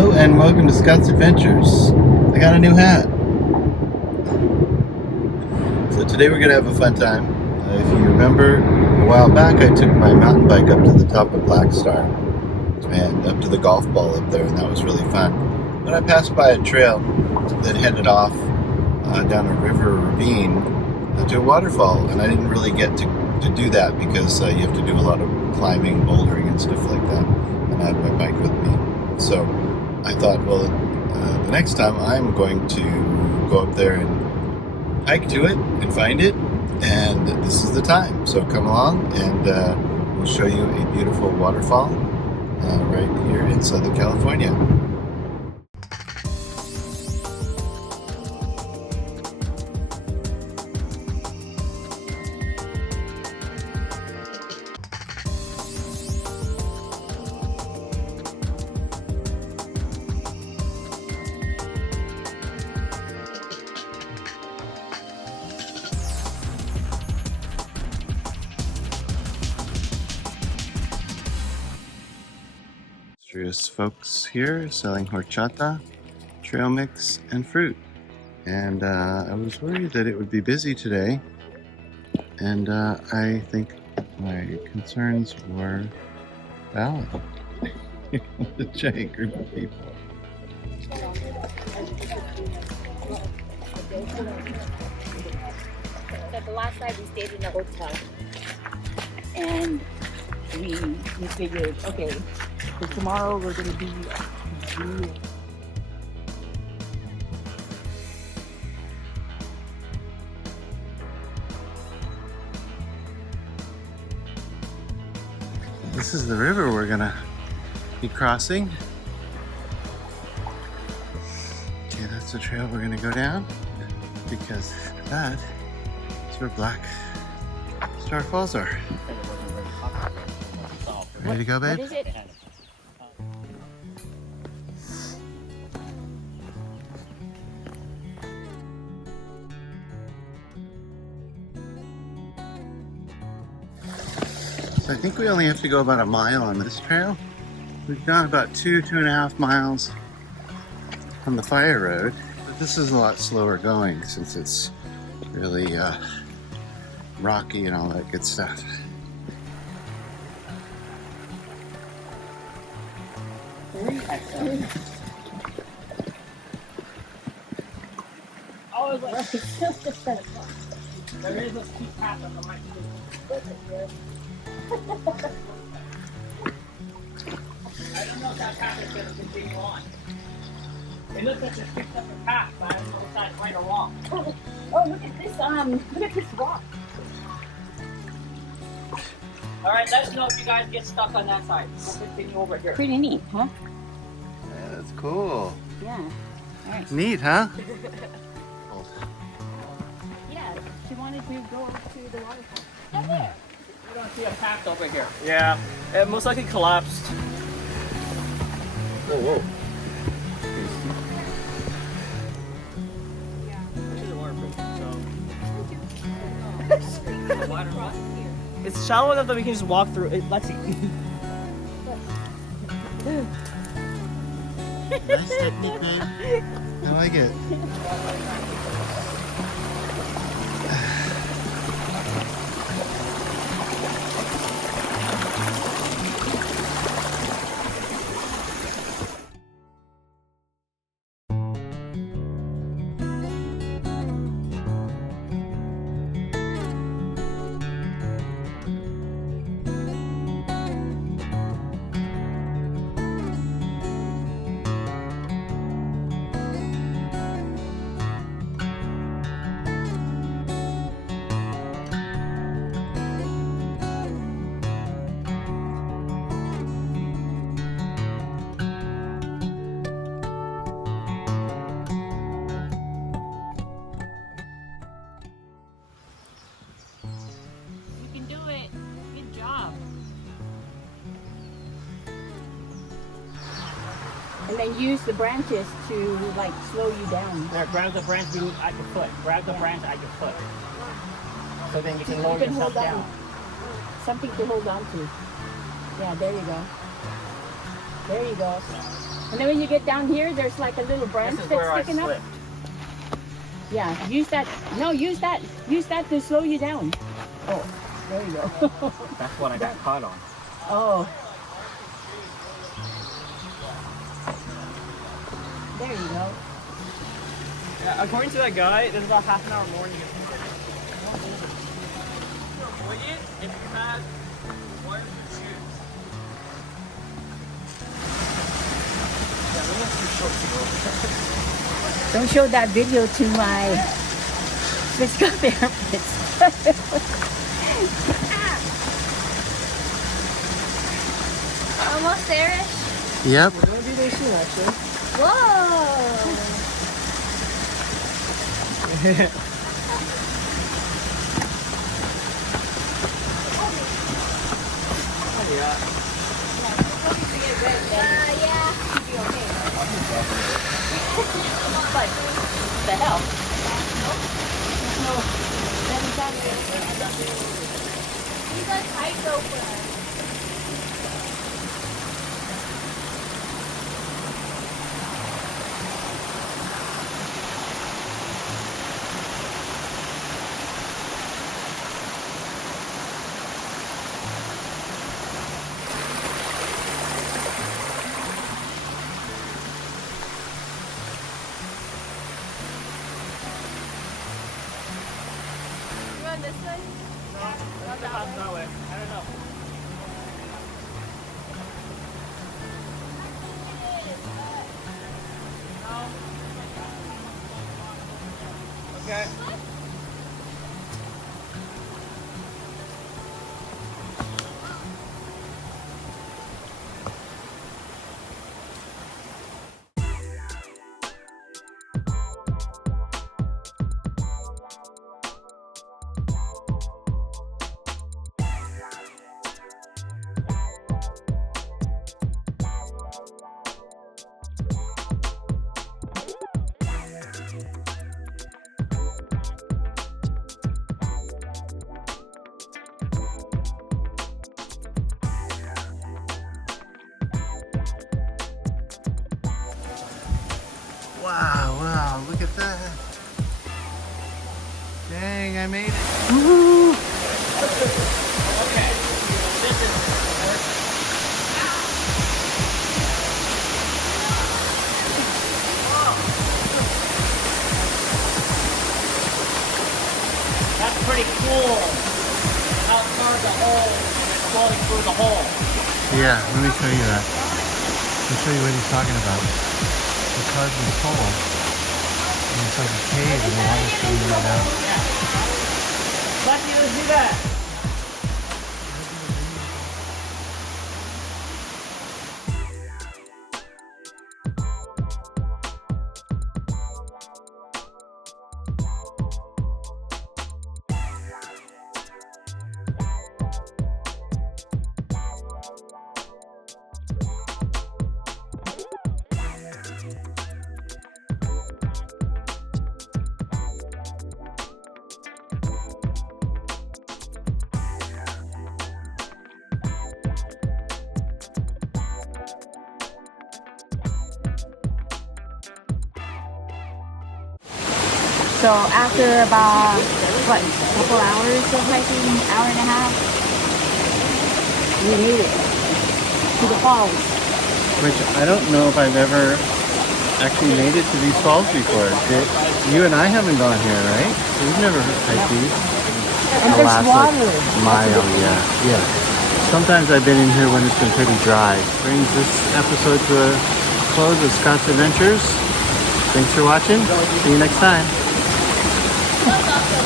Hello and welcome to Scott's Adventures. I got a new hat. So today we're going to have a fun time. If you remember, a while back I took my mountain bike up to the top of Black Star and up to the golf ball up there, and that was really fun. But I passed by a trail that headed off down a river ravine to a waterfall, and I didn't really get to do that because you have to do a lot of climbing, bouldering and stuff like that, and I had my bike with me. So I thought, well, the next time I'm going to go up there and hike to it and find it, and this is the time. So come along and we'll show you a beautiful waterfall right here in Southern California. There's folks here selling horchata, trail mix, and fruit. And I was worried that it would be busy today, and I think my concerns were valid. The giant group of people. So the last night we stayed in a hotel, and we figured, okay, so tomorrow we're gonna be This is the river we're gonna be crossing. Okay, that's the trail we're gonna go down, because that is where Black Star Falls are. Ready to go, babe? What is it? So I think we only have to go about a mile on this trail. We've gone about 2.5 miles on the fire road, but this is a lot slower going since it's really rocky and all that good stuff. There is a steep path on the right. I don't know if that path is going to continue on. It looks like it's picked up a path, but I don't know if that's right or wrong. Oh, look at this rock. All right, let us know if you guys get stuck on that side. We'll continue over here. Pretty neat, huh? Yeah, that's cool. Yeah. All right. Neat, huh? Yeah, she wanted to go up to the waterfall. Oh, there. We don't see a path over here. Yeah, it most likely collapsed. Whoa, whoa. It's shallow enough that we can just walk through it. Let's see. Nice technique, babe. I like it. And then use the branches to like slow you down. There, grab the branch at your foot. Grab the branch at your foot. So then you can lower yourself down. Something to hold on to. Yeah, there you go. There you go. And then when you get down here, there's like a little branch This is that's where I sticking up. slipped. Yeah, use that. No, use that. Use that to slow you down. Oh, there you go. That's what I got caught on. Oh. There you go. Yeah, according to that guy, there's about half an hour more to get through. Avoid it if you have one of your shoes. Yeah, we have too short to go. Don't show that video to my physical therapist. Almost there. Yep. We're gonna be there soon, actually. Whoa! Yeah. Yeah. What the hell? He's a tightroper. You want this way? That's that way. I don't know. Okay. Wow, wow, look at that. Dang, I made it. Okay. This is That's pretty cool. Outside the hole and it's flowing through the hole. Yeah, let me show you that. Let me show you what he's talking about. He carved this hole, and it's like a cave, and the water's coming right out. Lucky to do that. So after about, what, a couple hours of hiking, hour and a half, we made it to the falls. Which I don't know if I've ever actually made it to these falls before. You and I haven't gone here, right? We've never hiked these. And there's water. Mile, yeah. Sometimes I've been in here when it's been pretty dry. Brings this episode to a close of Scott's Adventures. Thanks for watching. See you next time. That was also